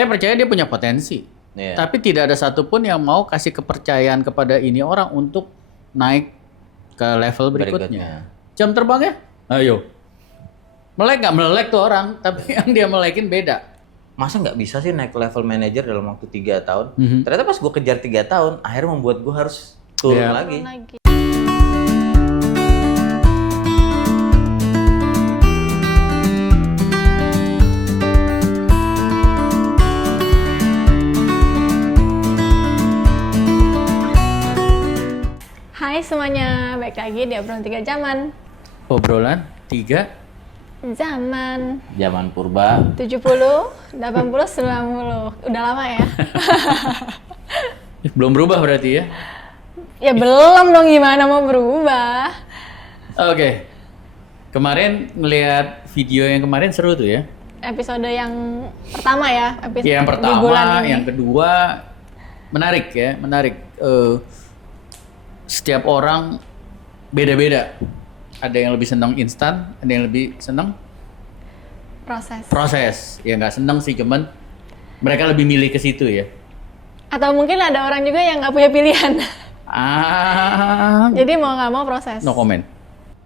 Saya percaya dia punya potensi. Tapi tidak ada satupun yang mau kasih kepercayaan kepada ini orang untuk naik ke level berikutnya. Jam terbangnya? Ayo. Melek nggak melek tuh orang, tapi yang dia melekin beda. Masa nggak bisa sih naik ke level manager dalam waktu 3 tahun? Ternyata pas gue kejar 3 tahun, akhirnya membuat gue harus turun lagi. Hai semuanya, balik lagi di obrolan 3 zaman. Obrolan 3 zaman. Zaman purba. 70, 80, 90. Udah lama ya? Belum berubah berarti ya? Ya belum dong, gimana mau berubah? Oke. Kemarin ngelihat video yang kemarin seru tuh ya. Episode yang pertama ya? Yang di pertama, bulan ini. yang kedua menarik ya, menarik. Setiap orang beda-beda. Ada yang lebih senang instan, ada yang lebih senang proses. Ya nggak senang sih, cuman mereka lebih milih ke situ ya. Atau mungkin ada orang juga yang nggak punya pilihan. Jadi mau nggak mau proses. No comment.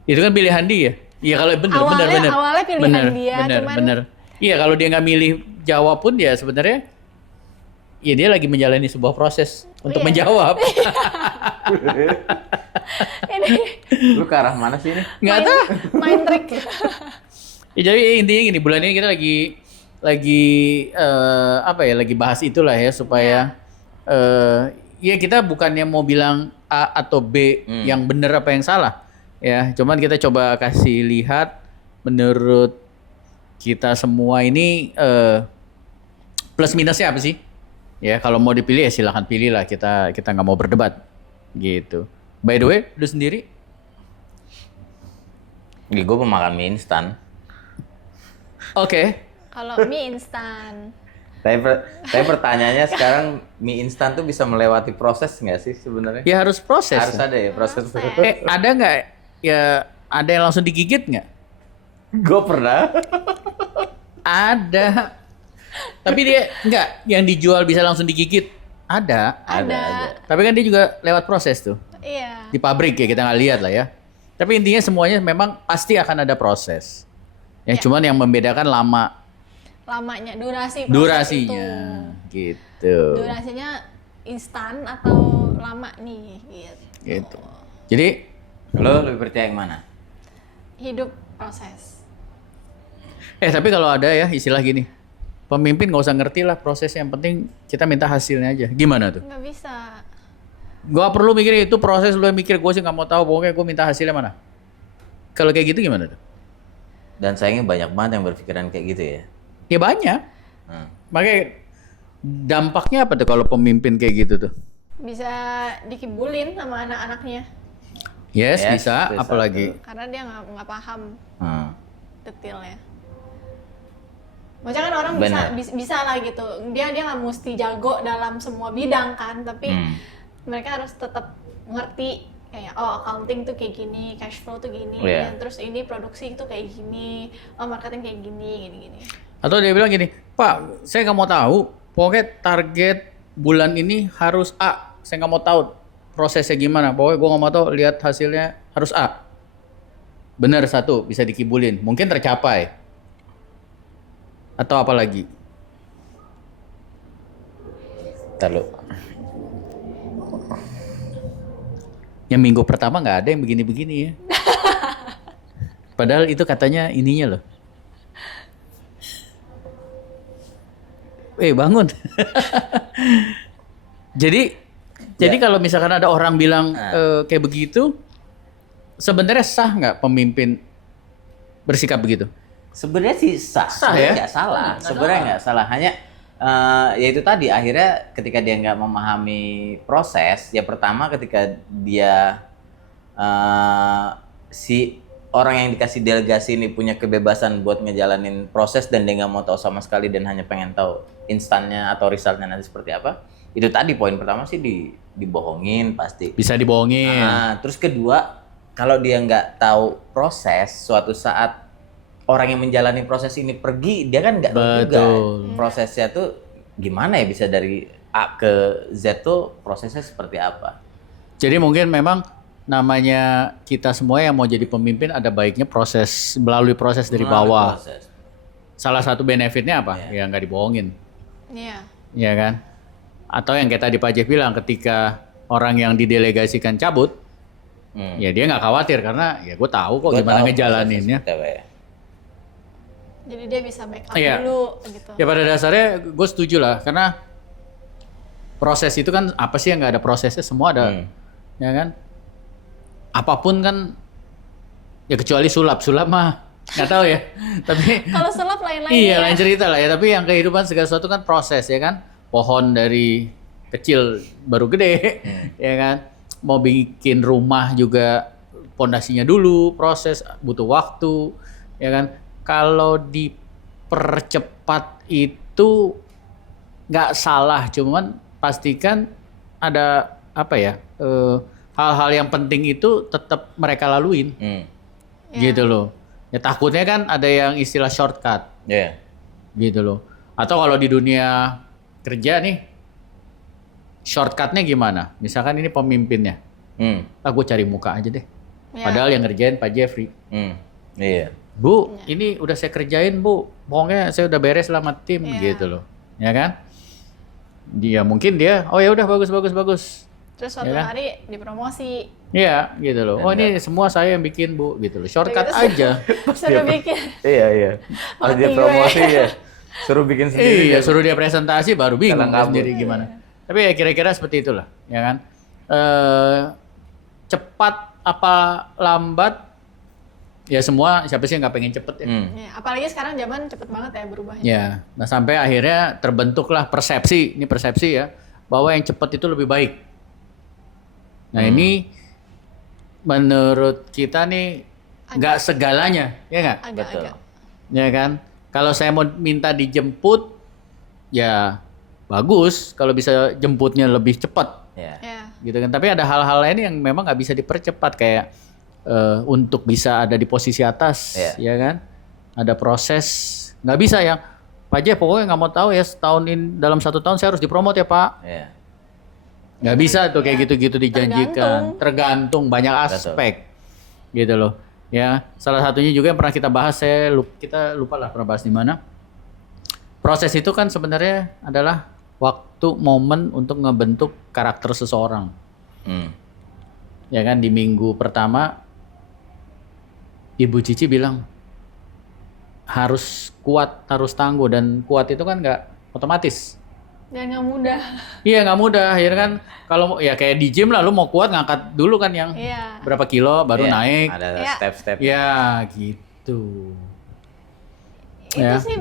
Itu kan pilihan dia. Iya kalau bener. Awalnya pilihan dia, bener. Iya kalau dia nggak milih jawab pun ya sebenarnya. Ya dia lagi menjalani sebuah proses untuk menjawab. Ini Lu ke arah mana sih ini? Nggak tahu. main trik. Ya, jadi intinya gini, bulan ini kita lagi lagi bahas itulah ya supaya ya kita bukannya mau bilang A atau B yang benar apa yang salah ya, cuman kita coba kasih lihat menurut kita semua ini plus minusnya apa sih ya. Kalau mau dipilih ya silahkan pilih lah, kita nggak mau berdebat gitu. By the way, lu sendiri? Gue pemakan mie instan. Oke. Kalau mie instan. Tapi pertanyaannya sekarang mie instan tuh bisa melewati proses nggak sih sebenarnya? Ya harus proses. Harus ada ya proses. Ada nggak ya, ada yang langsung digigit nggak? Gue pernah. Ada. Tapi dia nggak yang dijual bisa langsung digigit. Ada. Tapi kan dia juga lewat proses tuh. Iya. Di pabrik ya, kita nggak lihat lah ya. Tapi intinya semuanya memang pasti akan ada proses. Ya, cuman yang membedakan Lamanya, durasinya durasinya itu. Gitu. Durasinya instan atau lama nih Gitu. Jadi Lo lebih percaya yang mana? hidup proses. tapi kalau ada ya istilah gini, pemimpin nggak usah ngerti lah prosesnya, yang penting kita minta hasilnya aja. Gimana tuh? Nggak bisa. Gua perlu mikirin itu proses, lu yang mikir, gue sih nggak mau tahu, pokoknya gue minta hasilnya mana. Kalau kayak gitu gimana tuh? Dan sayangnya banyak banget yang berpikiran kayak gitu ya. Ya banyak. Makanya dampaknya apa tuh kalau pemimpin kayak gitu tuh? Bisa dikibulin sama anak-anaknya Yes, bisa. Apalagi? karena dia nggak paham detailnya. Maksudnya kan orang bisa lah gitu. Dia nggak mesti jago dalam semua bidang kan, tapi mereka harus tetap ngerti kayak accounting tuh kayak gini, cash flow tuh gini, dan terus ini produksi tuh kayak gini, marketing kayak gini. Atau dia bilang gini, Pak, saya nggak mau tahu, pokoknya target bulan ini harus A. Saya nggak mau tahu prosesnya gimana, pokoknya gue nggak mau tahu, lihat hasilnya harus A. Benar, satu, bisa dikibulin, mungkin tercapai. Atau apa lagi? Lalu Yang minggu pertama nggak ada yang begini-begini ya. Padahal itu katanya ininya loh. Bangun. Jadi kalau misalkan ada orang bilang kayak begitu, sebenarnya sah nggak pemimpin bersikap begitu? sebenarnya sih sah ya? Nggak salah. Sebenarnya nggak salah. Hanya ya itu tadi, akhirnya ketika dia nggak memahami proses, ya pertama ketika dia si orang yang dikasih delegasi ini punya kebebasan buat ngejalanin proses dan dia nggak mau tahu sama sekali dan hanya pengen tahu instannya atau resultnya nanti seperti apa, itu tadi poin pertama sih dibohongin pasti. Bisa dibohongin. Terus kedua, kalau dia nggak tahu proses, suatu saat orang yang menjalani proses ini pergi, dia kan nggak tahu juga prosesnya tuh gimana ya bisa dari A ke Z tuh prosesnya seperti apa? Jadi mungkin memang namanya kita semua yang mau jadi pemimpin ada baiknya melalui proses dari Melalui bawah. proses. Salah satu benefitnya apa? Ya nggak dibohongin, Iya. ya kan? Atau yang kayak tadi Pak Jeff bilang, ketika orang yang didelegasikan cabut, ya dia nggak khawatir karena ya gue tahu kok Gua gimana tahu ngejalaninnya. prosesnya seperti apa ya. Jadi dia bisa backup Iya. dulu gitu. Ya pada dasarnya gue setuju lah, karena proses itu kan apa sih yang nggak ada prosesnya, semua ada, ya kan? Apapun kan, ya kecuali sulap mah nggak tahu ya. Tapi Kalau sulap lain-lain iya ya. lain cerita lah ya. Tapi yang kehidupan segala sesuatu kan proses, ya kan? Pohon dari kecil baru gede, ya kan? Mau bikin rumah juga pondasinya dulu, proses butuh waktu, ya kan? Kalau dipercepat itu nggak salah, cuman pastikan ada apa ya, hal-hal yang penting itu tetap mereka laluin, gitu loh. Ya takutnya kan ada yang istilah shortcut, Iya. gitu loh. Atau kalau di dunia kerja nih, shortcutnya gimana? Misalkan ini pemimpinnya, gue cari muka aja deh. Ya. Padahal yang ngerjain Pak Jeffrey. Iya. Bu, ini udah saya kerjain Bu, pokoknya saya udah beres sama tim, gitu loh, ya kan? Dia mungkin oh ya udah bagus. Terus suatu Ya kan? hari dipromosi. Iya, gitu loh. Oh ini semua saya yang bikin Bu, gitu loh. Shortcut aja. Suruh bikin. Iya. Pas dia Mati gue. promosi ya, suruh bikin sendiri. Iya, suruh dia presentasi baru bingung Kalang kabut. sendiri gimana. Tapi ya kira-kira seperti itulah, ya kan? Cepat apa lambat, ya semua siapa sih yang nggak pengen cepet ya? Ya, apalagi sekarang zaman cepet banget ya berubahnya. Ya, nah sampai akhirnya terbentuklah persepsi ya, bahwa yang cepat itu lebih baik. Nah ini menurut kita nih nggak segalanya, ya nggak? Agak-agak. Ya kan? Kalau saya mau minta dijemput, ya bagus kalau bisa jemputnya lebih cepat, Iya. Ya. gitu kan. Tapi ada hal-hal lain yang memang nggak bisa dipercepat, kayak untuk bisa ada di posisi atas, ya kan? Ada proses, nggak bisa yang Pak Jeff pokoknya nggak mau tahu ya dalam 1 tahun saya harus dipromot ya Pak. Iya. Nggak bisa tuh kayak gitu-gitu dijanjikan. Tergantung banyak aspek, gitu loh. Ya, salah satunya juga yang pernah kita bahas, kita lupa lah pernah bahas di mana. Proses itu kan sebenarnya adalah waktu momen untuk ngebentuk karakter seseorang. Ya kan, di minggu pertama Ibu Cici bilang harus kuat, harus tangguh, dan kuat itu kan nggak otomatis. Dan nggak mudah. Iya nggak mudah, akhirnya kan kalau ya kayak di gym lah, lu mau kuat ngangkat dulu kan yang Iya. berapa kilo baru Iya, naik. Ada Iya. step-step. Ya gitu. Itu Ya. sih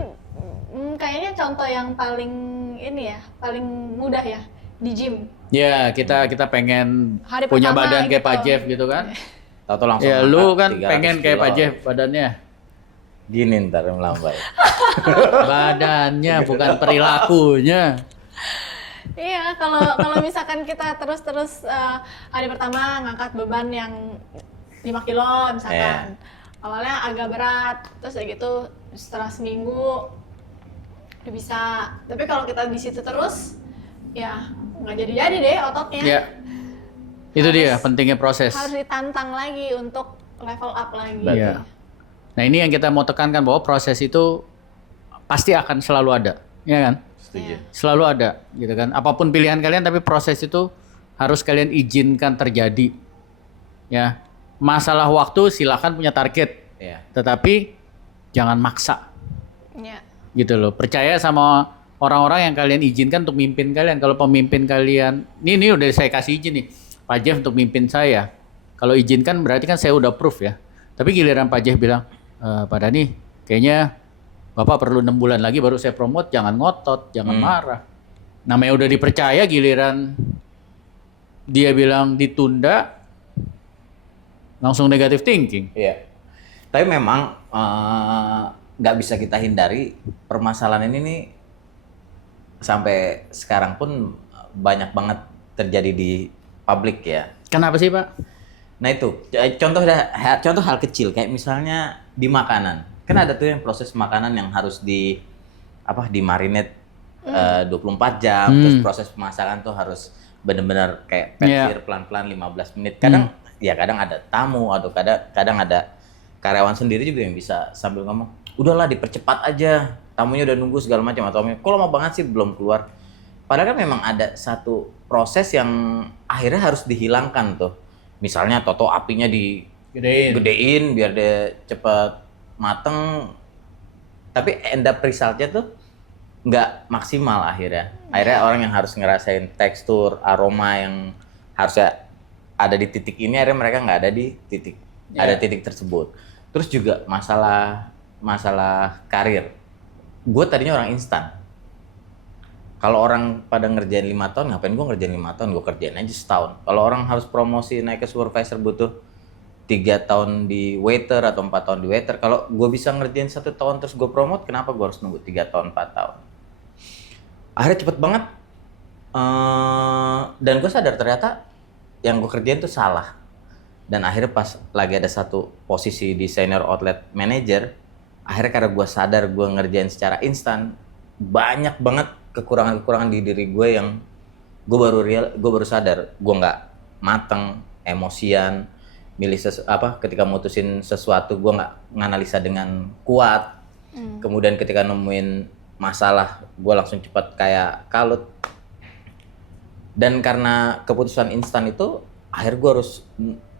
kayaknya contoh yang paling ini ya, paling mudah ya di gym. Ya kita pengen Hari punya pertama badan kayak gitu. Pak Jeff gitu kan. Tahu-tahu langsung Ya angkat lu kan 300 pengen kayak Pak kilo. Jeff badannya. Gini ntar melambai. Badannya bukan perilakunya. Iya, kalau misalkan kita terus hari pertama ngangkat beban yang 5 kilo misalkan. Awalnya agak berat, terus kayak gitu setelah seminggu udah bisa. Tapi kalau kita di situ terus, ya nggak jadi deh ototnya. Ya. Itu dia pentingnya proses. Harus ditantang lagi untuk level up lagi. Iya. Nah ini yang kita mau tekankan, bahwa proses itu pasti akan selalu ada, ya kan? Setuju. Selalu ada, gitu kan? Apapun pilihan kalian, tapi proses itu harus kalian izinkan terjadi. Ya, masalah waktu silakan punya target, Iya. tetapi jangan maksa, Iya. gitu loh. Percaya sama orang-orang yang kalian izinkan untuk mimpin kalian. Kalau pemimpin kalian, ini udah saya kasih izin nih, Pak Jeff untuk mimpin saya. Kalau izinkan berarti kan saya udah proof ya. Tapi giliran Pak Jeff bilang, Pak Dhani, kayaknya Bapak perlu 6 bulan lagi baru saya promote, jangan ngotot, jangan marah. Namanya udah dipercaya, giliran dia bilang ditunda, langsung negative thinking. Iya. Tapi memang nggak bisa kita hindari permasalahan ini nih sampai sekarang pun banyak banget terjadi di publik ya. Kenapa sih Pak? Nah itu contoh hal kecil kayak misalnya di makanan. Kan ada tuh yang proses makanan yang harus di marinate 24 jam, terus proses pemasakan tuh harus benar-benar kayak petir pelan-pelan 15 menit. Kadang kadang ada tamu atau kadang ada karyawan sendiri juga yang bisa sambil ngomong, udahlah dipercepat aja, tamunya udah nunggu segala macam, atau kok lama banget sih belum keluar. Padahal kan memang ada satu proses yang akhirnya harus dihilangkan tuh. Misalnya toto apinya digedein biar dia cepat mateng, tapi end up resultnya tuh nggak maksimal akhirnya. Akhirnya orang yang harus ngerasain tekstur, aroma yang harusnya ada di titik ini, akhirnya mereka nggak ada di titik tersebut. Terus juga masalah karir. Gue tadinya orang instan. Kalau orang pada ngerjain 5 tahun, ngapain gue ngerjain 5 tahun? Gue kerjain aja setahun. Kalau orang harus promosi naik ke supervisor butuh 3 tahun di waiter atau 4 tahun di waiter. Kalau gue bisa ngerjain 1 tahun terus gue promote, kenapa gue harus nunggu 3 tahun, 4 tahun? Akhirnya cepet banget. Dan gue sadar ternyata yang gue kerjain tuh salah. Dan akhirnya pas lagi ada satu posisi di senior outlet manager, akhirnya karena gue sadar gue ngerjain secara instan, banyak banget kekurangan-kekurangan di diri gue yang gue baru sadar gue nggak mateng, emosian, ketika mutusin sesuatu gue nggak nganalisa dengan kuat. Kemudian ketika nemuin masalah gue langsung cepat kayak kalut. Dan karena keputusan instan itu, akhirnya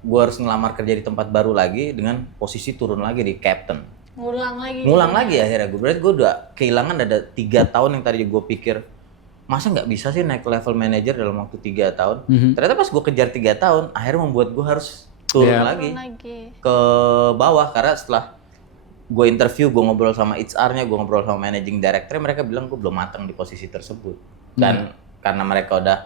gue harus ngelamar kerja di tempat baru lagi dengan posisi turun lagi di captain. Ngulang lagi akhirnya berarti gue udah kehilangan ada 3 tahun yang tadi gue pikir masa nggak bisa sih naik level manager dalam waktu 3 tahun. Ternyata pas gue kejar 3 tahun akhirnya membuat gue harus turun lagi ke bawah, karena setelah gue interview, gue ngobrol sama HR-nya, gue ngobrol sama managing director, mereka bilang gue belum matang di posisi tersebut. Dan karena mereka udah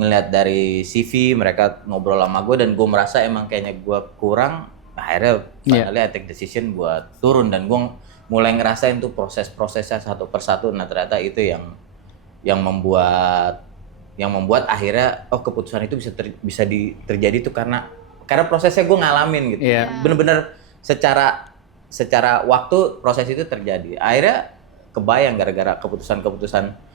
ngeliat dari CV, mereka ngobrol sama gue dan gue merasa emang kayaknya gue kurang, akhirnya finally I take decision buat turun. Dan gue mulai ngerasain tuh proses-prosesnya satu persatu. Nah ternyata itu yang membuat akhirnya keputusan itu bisa terjadi tuh karena prosesnya gue ngalamin gitu. Bener-bener secara waktu proses itu terjadi. Akhirnya kebayang gara-gara keputusan-keputusan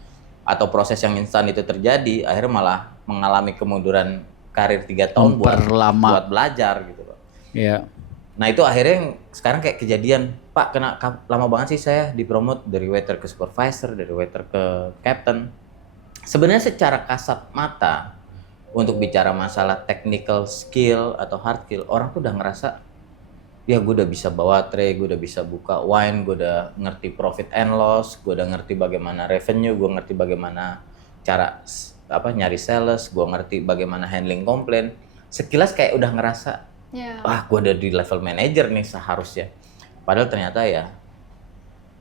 atau proses yang instan itu terjadi, akhirnya malah mengalami kemunduran karir 3 tahun buat belajar gitu loh. Nah itu akhirnya yang sekarang kayak kejadian, Pak, lama banget sih saya dipromote dari waiter ke supervisor, dari waiter ke captain. Sebenarnya secara kasat mata untuk bicara masalah technical skill atau hard skill, orang tuh udah ngerasa ya gue udah bisa bawa tray, gue udah bisa buka wine, gue udah ngerti profit and loss, gue udah ngerti bagaimana revenue, gue ngerti bagaimana cara nyari sales, gue ngerti bagaimana handling komplain. Sekilas kayak udah ngerasa gue udah di level manager nih seharusnya. Padahal ternyata ya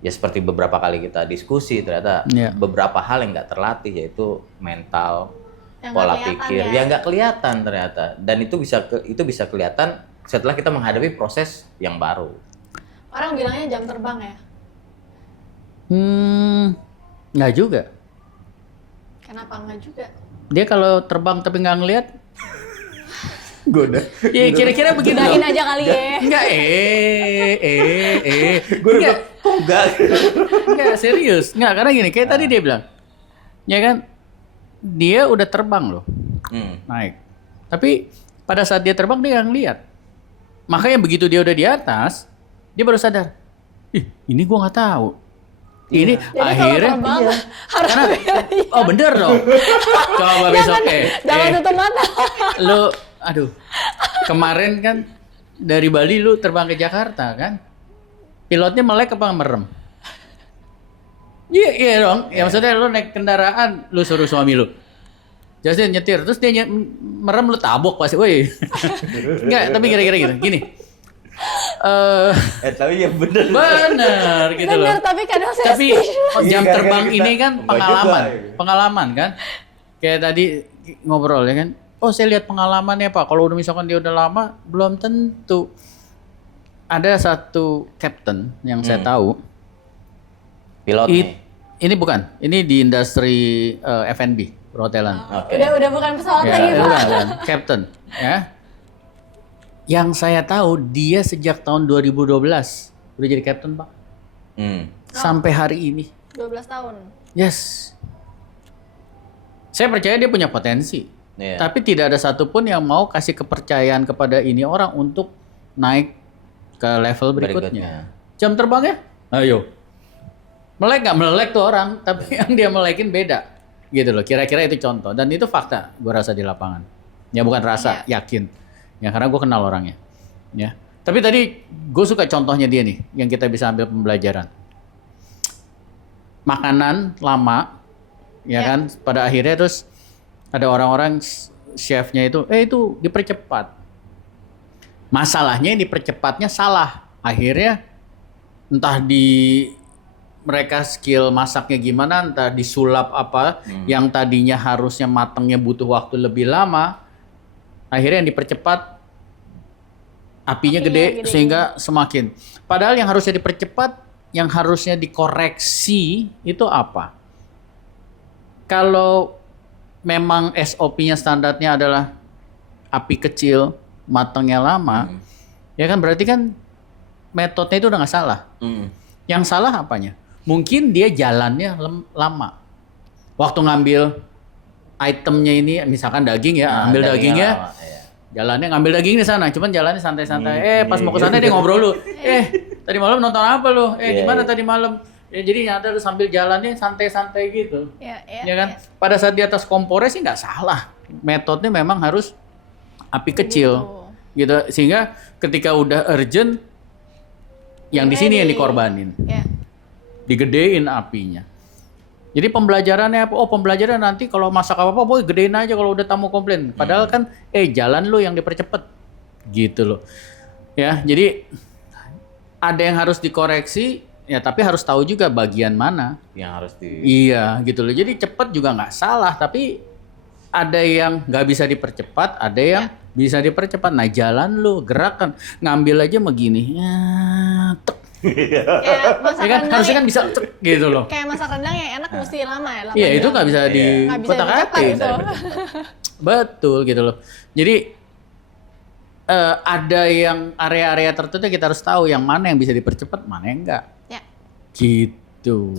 seperti beberapa kali kita diskusi, ternyata beberapa hal yang nggak terlatih, yaitu mental, yang pola pikir yang nggak kelihatan ternyata. Dan itu bisa kelihatan setelah kita menghadapi proses yang baru. Orang bilangnya jam terbang ya? Nggak juga. Kenapa nggak juga? Dia kalau terbang tapi nggak ngelihat, Goda. Ya kira-kira begitu. Gudain aja kali ya. Enggak, Gue enggak serius. Enggak, karena gini, kayak tadi dia bilang, ya kan, dia udah terbang loh, naik. Tapi pada saat dia terbang dia nggak ngeliat. Makanya begitu dia udah di atas, dia baru sadar, ini gua nggak tahu. Ini jadi akhirnya karena bener dong. Coba besok jangan tutup mata. Lu kemarin kan dari Bali lu terbang ke Jakarta kan, pilotnya melek apa merem? Iya dong. Ya maksudnya lu naik kendaraan, lu suruh suami lu Justin nyetir, terus dia merem, lu tabok pasti, woi. Enggak, tapi kira-kira gini. Tapi ya bener gitu loh. Bener, tapi kadang saya jam terbang ini kan pengalaman kan. Kayak tadi ngobrol ya kan. Oh saya lihat pengalamannya Pak, kalau udah misalkan dia udah lama, belum tentu. Ada satu captain yang saya tahu. Pilot nih. Ini bukan, ini di industri F&B, perhotelan. Udah bukan pesawat lagi Pak. Bukan, captain ya. Yang saya tahu dia sejak tahun 2012 udah jadi captain Pak. Sampai hari ini. 12 tahun. Yes. Saya percaya dia punya potensi. Iya. Tapi tidak ada satupun yang mau kasih kepercayaan kepada ini orang untuk naik ke level berikutnya. Jam terbangnya? Ayo. Melek nggak melek tuh orang, tapi yang dia melekin beda. Gitu loh, kira-kira itu contoh. Dan itu fakta, gue rasa di lapangan. Ya bukan rasa, yakin. Ya karena gue kenal orangnya. Ya. Tapi tadi gue suka contohnya dia nih, yang kita bisa ambil pembelajaran. Makanan lama, ya kan? Pada akhirnya terus ada orang-orang chefnya itu dipercepat. Masalahnya yang dipercepatnya salah. Akhirnya entah di mereka skill masaknya gimana, entah disulap apa, yang tadinya harusnya matangnya butuh waktu lebih lama, akhirnya yang dipercepat apinya gede sehingga semakin. Padahal yang harusnya dipercepat, yang harusnya dikoreksi itu apa? Kalau memang SOP-nya standarnya adalah api kecil, matangnya lama, ya kan berarti kan metodenya itu udah nggak salah. Yang salah apanya? Mungkin dia jalannya lama. Waktu ngambil itemnya ini, misalkan daging ya, ambil dagingnya, jalannya ngambil daging di sana, cuman jalannya santai-santai. Pas mau ke sana dia ngobrol lu. Tadi malam nonton apa lu? Gimana tadi malam? Ya jadi nyata lu sambil jalannya santai-santai gitu. Ya kan? Pada saat di atas kompornya sih nggak salah. Metodenya memang harus api kecil. Gitu. Sehingga ketika udah urgent, yang di sini yang dikorbanin. Digedein apinya. Jadi pembelajarannya apa? Oh, pembelajaran nanti kalau masak apa-apa, boy gedein aja kalau udah tamu komplain. Padahal kan jalan lu yang dipercepat. Gitu loh. Ya, jadi ada yang harus dikoreksi, ya tapi harus tahu juga bagian mana yang harus Iya, gitu loh. Jadi cepat juga nggak salah, tapi ada yang nggak bisa dipercepat, ada yang bisa dipercepat. Nah, jalan lu, gerakan, ngambil aja begini. Ya, tek. Kayak masak kan, rendang harusnya kan bisa cek gitu loh. Kayak masak rendang yang enak mesti lama ya. Iya, itu nggak bisa di kotak-katik. Betul gitu loh. Jadi ada yang area-area tertentu kita harus tahu yang mana yang bisa dipercepat, mana yang enggak. Ya. Gitu.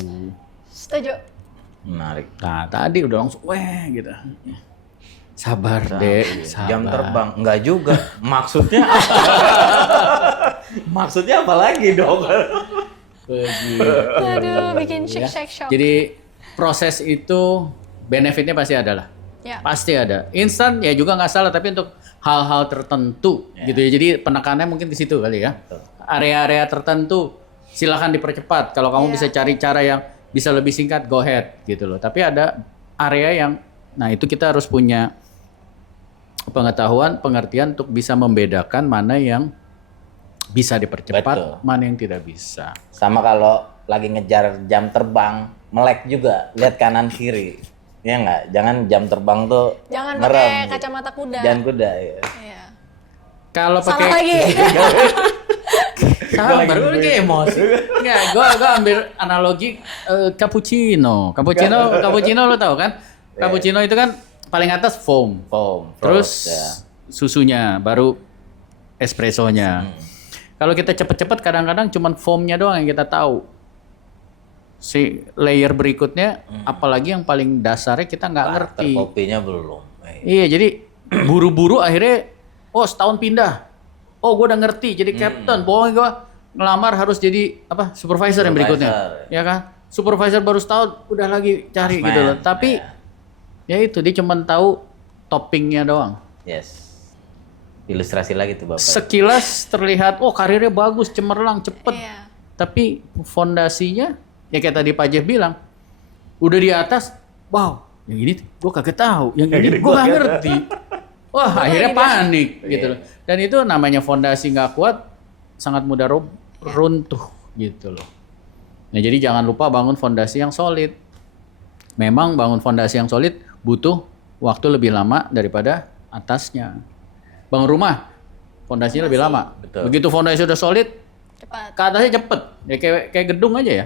Setuju. Menarik. Nah, tadi udah langsung gitu. Sabar, Dek. Jam terbang enggak juga. Maksudnya apa? Maksudnya apa lagi dong? Aduh, bikin shake shock. Jadi proses itu benefitnya pasti ada lah. Pasti ada. Instan ya juga nggak salah, tapi untuk hal-hal tertentu gitu ya. Jadi penekanannya mungkin di situ kali ya. Area-area tertentu silakan dipercepat. Kalau kamu bisa cari cara yang bisa lebih singkat, go ahead gitu loh. Tapi ada area yang, nah itu kita harus punya pengetahuan, pengertian untuk bisa membedakan mana yang bisa dipercepat, mana yang tidak bisa. Sama kalau lagi ngejar jam terbang, melek juga, lihat kanan kiri. Ya nggak? Jangan jam terbang tuh jangan ngerem. pakai kacamata kuda. Jangan kuda ya. Iya. Kalau pakai salah lagi. Sabar, lu lagi emosi. Enggak, gua ambil analogi cappuccino. Cappuccino lo tahu kan? Cappuccino itu kan paling atas foam. Terus susunya, baru espressonya. Kalau kita cepet-cepet kadang-kadang cuman foamnya doang yang kita tahu. Si layer berikutnya, apalagi yang paling dasarnya kita nggak ngerti. Kopinya belum. Iya, jadi buru-buru akhirnya, setahun pindah. Gue udah ngerti jadi captain. Pokoknya gue ngelamar harus jadi supervisor yang berikutnya. Ya kan? Supervisor baru setahun udah lagi cari gitu loh. Tapi ya itu dia cuma tahu toppingnya doang. Yes. Ilustrasi lagi tuh Bapak. Sekilas terlihat karirnya bagus, cemerlang, cepet. Tapi fondasinya ya kayak tadi Pak Jeff bilang, udah di atas, wow, yang ini gue kagak tahu, yang ini gue gak ngerti. Wah, akhirnya panik gitu loh. Dan itu namanya fondasi nggak kuat, sangat mudah runtuh gitu loh. Nah, jadi jangan lupa bangun fondasi yang solid. Memang bangun fondasi yang solid butuh waktu lebih lama daripada atasnya. Bangun rumah, fondasinya lebih lama. Betul. Begitu fondasi udah solid, cepat. ke atasnya cepet. Ya kayak gedung aja ya.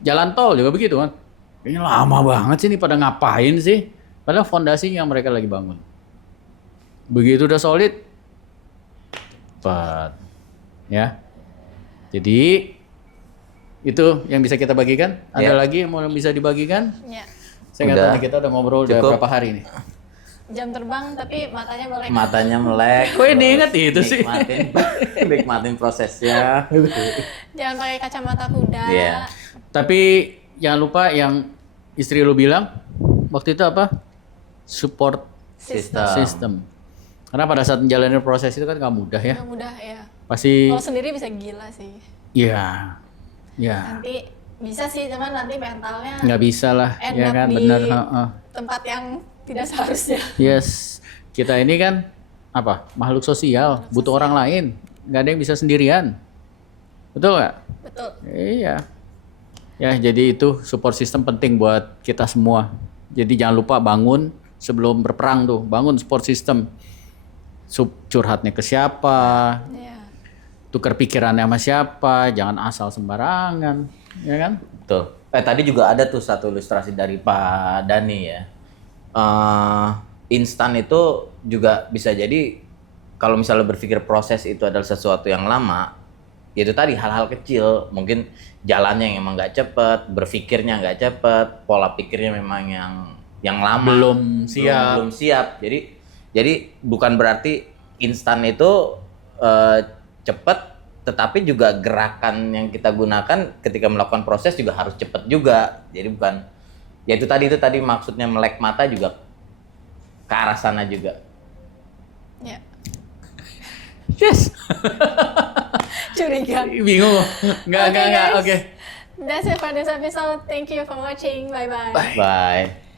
Jalan tol juga begitu kan. Ini lama banget sih nih, pada ngapain sih? Padahal fondasinya yang mereka lagi bangun. Begitu udah solid, cepat. Ya. Jadi Itu yang bisa kita bagikan. Ada Ya. lagi yang mau bisa dibagikan? Ya. Saya nggak Udah. tahu nih, kita udah ngobrol udah Cukup. berapa hari nih. Jam terbang tapi matanya melek. Matanya melek. Kok ini terus inget itu sih? Nikmatin prosesnya. Jangan pakai kacamata kuda. Iya. Tapi jangan lupa yang istri lu bilang waktu itu apa? Support system. Karena pada saat menjalani proses itu kan nggak mudah ya. Nggak mudah ya. Pasti, Kalau sendiri bisa gila sih. ya, ya, Nanti bisa sih, cuman nanti mentalnya nggak bisa lah, end ya up kan, di bener. Heeh. tempat yang tidak seharusnya. Yes, kita ini kan apa? Makhluk sosial, butuh orang lain. Nggak ada yang bisa sendirian. Betul nggak? Betul. Iya. Ya, jadi itu support system penting buat kita semua. Jadi jangan lupa bangun sebelum berperang tuh, bangun support system. Curhatnya ke siapa, Iya. tukar pikirannya sama siapa, jangan asal sembarangan, ya kan? Betul. Tadi juga ada tuh satu ilustrasi dari Pak Dani ya. Instan itu juga bisa jadi kalau misalnya berpikir proses itu adalah sesuatu yang lama, itu tadi hal-hal kecil, mungkin jalannya yang emang nggak cepet, berpikirnya nggak cepet, pola pikirnya memang yang lama, Belum siap. belum siap. Jadi bukan berarti instan itu cepet, tetapi juga gerakan yang kita gunakan ketika melakukan proses juga harus cepet juga. Jadi bukan, ya itu tadi maksudnya melek mata juga ke arah sana juga. Ya. Yes. Curiga. Bingung. Enggak. Okay, guys. Oke. That's it for this episode. Thank you for watching. Bye-bye. Bye.